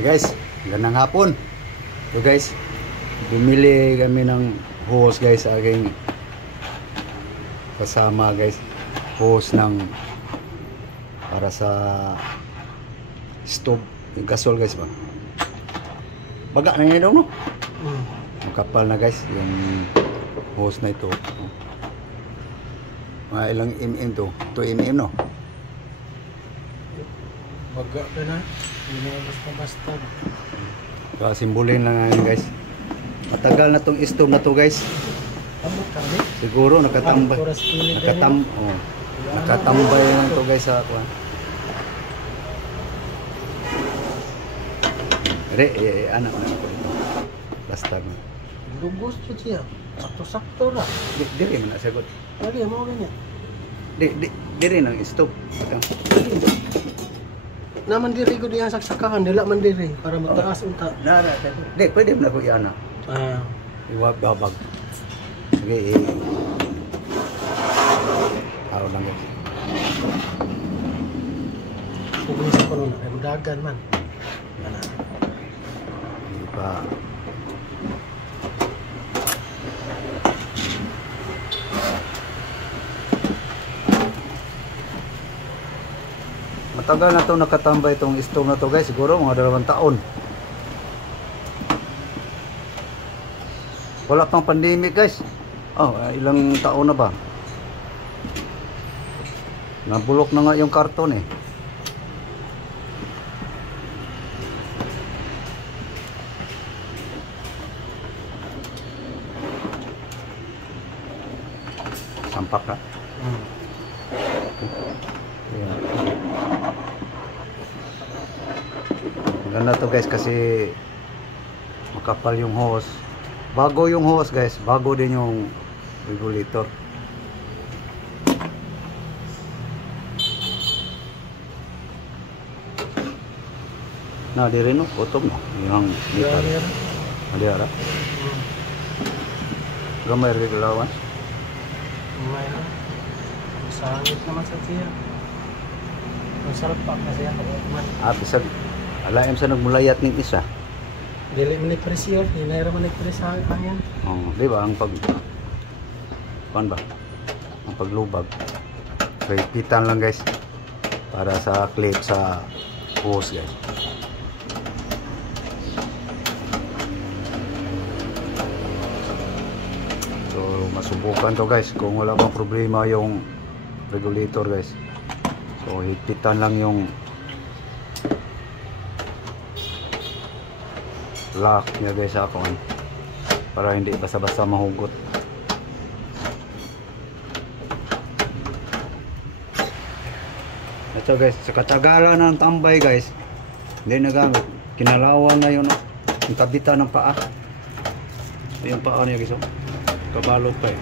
Guys, ganang hapon. So guys, bumili kami ng hose guys sa aking kasama guys. Hose ng para sa stove, yung gasol guys ba. Baga na yun daw no? Kapal na guys yung hose na ito. Mga ilang mm to? 2 mm no? Baga ka na. Hindi na basta-basta. Simbulin lang ngayon guys. Matagal na tong stove na to guys. Siguro nakatambay. Nakatambay lang to guys sa kuan. Anak na ko ito. Basta na. Lugos po siya. Sakto-sakto na. Dili man sagot. Lagi mo ganyan. Dili nang stove. Naman diri ko diyan saksakahan, dila man diri para mataas unta. Di pwede mo na ko iana. Iwag babag. Sige. Araw lang guys. Pupulis ako nun, ay dagan man. Hindi pa. Matagal na to nakatambay itong stove na to guys. Siguro mga 2 taon. Wala pang pandemic guys. Ilang taon na ba? Nabulok na nga yung karton eh. Sampak ka? Yeah. Ganda to guys kasi makapal yung hose. Bago yung hose guys, bago din yung regulator. Nah, di rin no, utom no. Yung metal. Di ara. Gamay rin galawan. Gamay na. Sangit naman sa siya. Ang salpak kasi ako man. Bisag alaim sa nagmulayat ning isa. Dili man ni presyo, hinay ra man ni presyo hangin. Di ba ang pag ba? Ang paglubag. Repitan lang guys para sa clip sa hose guys. So masubukan to guys kung wala pang problema yung regulator guys. So higpitan lang yung lock niya guys ako para hindi basta-basta mahugot. Ito guys, sa katagalan ng tambay guys, hindi nagamit. Kinalawan na yun yung kabitan ng paa. Yung paa niya guys, kabalog pa eh.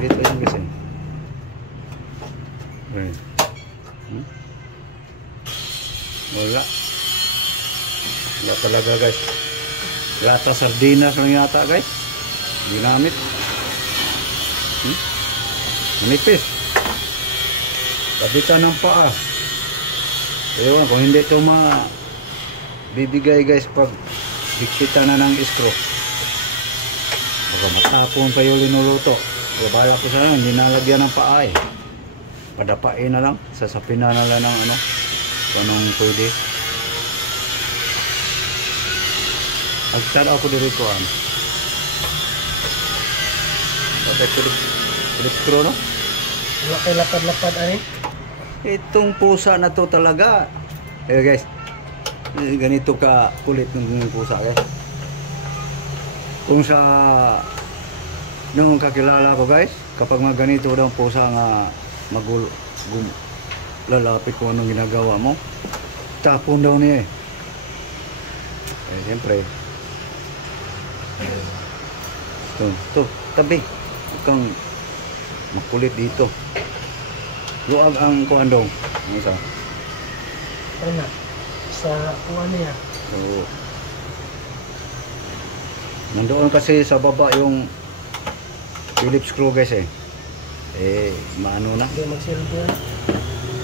Dito yung guys eh. Wala. Wala talaga guys. Lata sardinas lang yata guys. Ginamit. Manipis. Kabitan ng paa. Ewan kung hindi ito bibigay guys pag higpitan na ng screw. Baka matapon pa yung linuluto. Bala ko sana, hindi nalagyan ng paa eh. Padapain na lang. Sasapin na lang ng anong pwede. Agtara ako diri ko Bakit screw no? Wala kay lapad-lapad ani. Itong pusa na to talaga. Guys. Ganito ka kulit ng pusa guys. Kung sa nung kakilala ko guys, kapag mga ganito daw pusa nga lalapit ko anong ginagawa mo, tapon daw niya siyempre ito tabi kang makulit dito luag ang kuandong isa sa kuha niya nandoon kasi sa baba yung Phillips screw guys maano na hindi magsilbi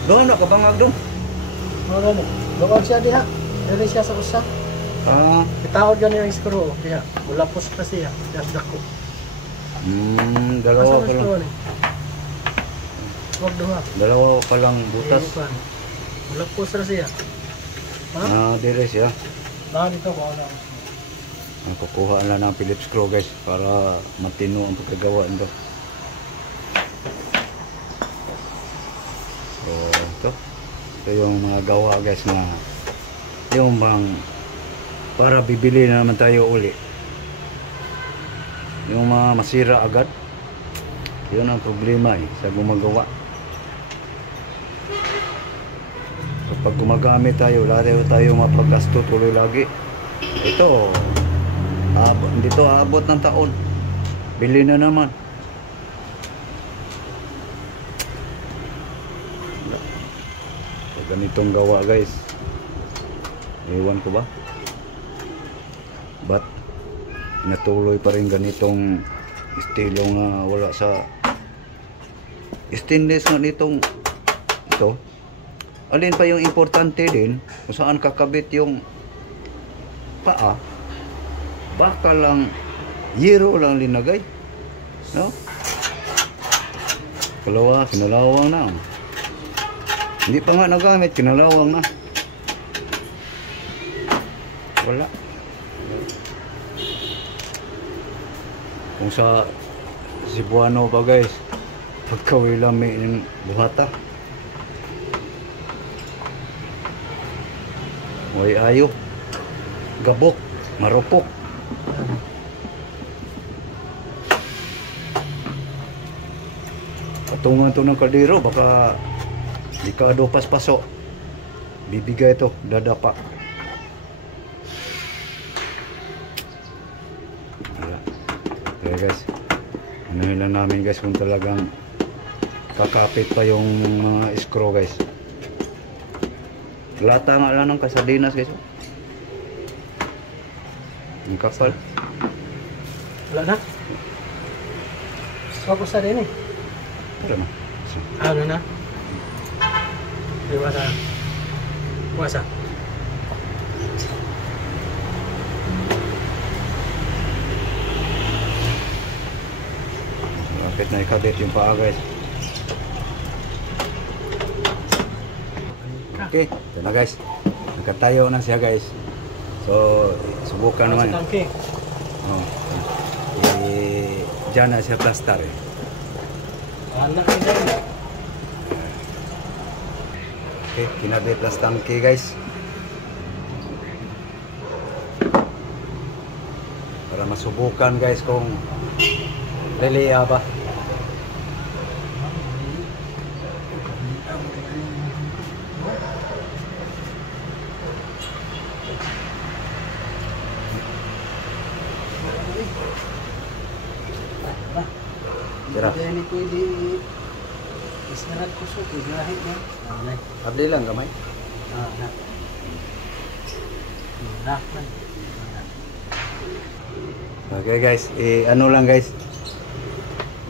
Doon na kabangag doon. Ano na? Luwag siya diha. Dili siya sa usa. Ah, Itawag yan yung screw diha. Mulapos pa siya. Diha dako. dalawa Asa pa lang. screw ni? Wag duha. Dalawa pa lang butas. Mulapos ra siya. Ha? Dire siya. Dito ko na. Kukuha na ng Phillips screw guys para matino ang pagkagawa nito. So, ito yung mga gawa guys na yung bang para bibili na naman tayo uli. Yung mga masira agad, yun ang problema sa gumagawa. Kapag gumagamit tayo, lalo tayo mapaggasto tuloy lagi. Ito, hindi to aabot ng taon. Bili na naman. So, ganitong gawa guys. Ewan ko ba? But natuloy pa rin ganitong estilo nga wala sa stainless nga nitong ito. Alin pa yung importante din kung saan kakabit yung paa. Baka lang yero lang linagay, no? Kinalawang na. Hindi pa nga nagamit, kinalawang na. Wala. Kung sa Cebuano pa guys, pagkawila may ng buhata. Way ayo. Gabok, marupok. Patungan to ng kaldero, baka likado paspaso. Bibigay ito, dadapa. Wala. Okay guys, anuhin lang namin guys kung talagang kakapit pa yung mga screw guys. Lata nga lang ng kasardinas guys. Ang kapal. Wala na. Ako sa din eh. Wala na. Ano na? Iwasa. Iwasa. Kapit na ikabit yung paa guys. Okay, ito na guys. Nagkatayo na siya guys. So, subukan naman. Sa tangke. Oh. Diyan na siya plastar eh. Anak ni dyan. Okay, kinabit plus tangke guys. Para masubukan guys kung liliya ba. Tira. Hindi pwede isarat ko sa tigahit na. Abli lang gamay. Na. Nakman. Okay guys, ano lang guys.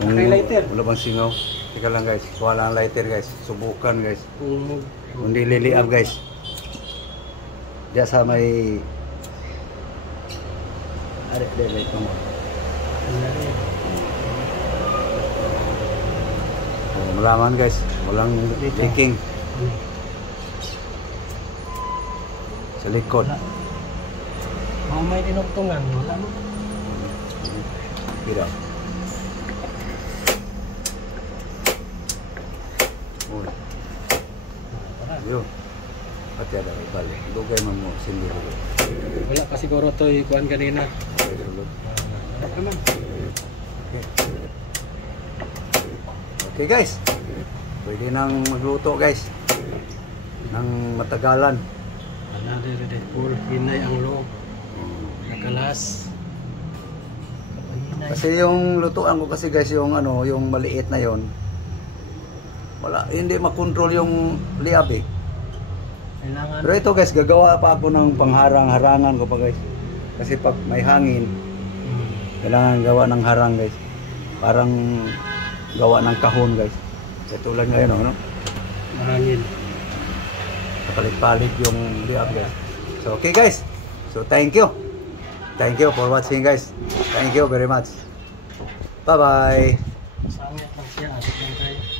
Okay, lighter. Wala bang singaw? Teka lang guys, wala ang lighter guys. Subukan guys. Kung Hindi liliab guys. Diyan sa may light mo. Malaman guys, walang leaking sa likod. may dinugtungan, wala mo. Kira. Uy. Yun. Pati ada balik. Dugay man mo sindi dulu. Wala pa siguro to ikuan kanina. Naman. Okay guys. Pwede nang magluto guys. Nang matagalan. Another day full hinay ang loob. Nakalas. Kasi yung lutuan ko kasi guys yung ano, yung maliit na yon. Wala, hindi makontrol yung liab eh. Kailangan. Pero ito guys, gagawa pa ako ng pangharang-harangan ko pa guys. Kasi pag may hangin, kailangan gawa ng harang guys. Parang gawa ng kahon guys. Ito lang ngayon, ano? Mahangin. Palit-palit yung liab guys. So okay guys. So thank you. Thank you for watching guys. Thank you very much. Bye bye. Sangit lang siya. Asik lang tayo.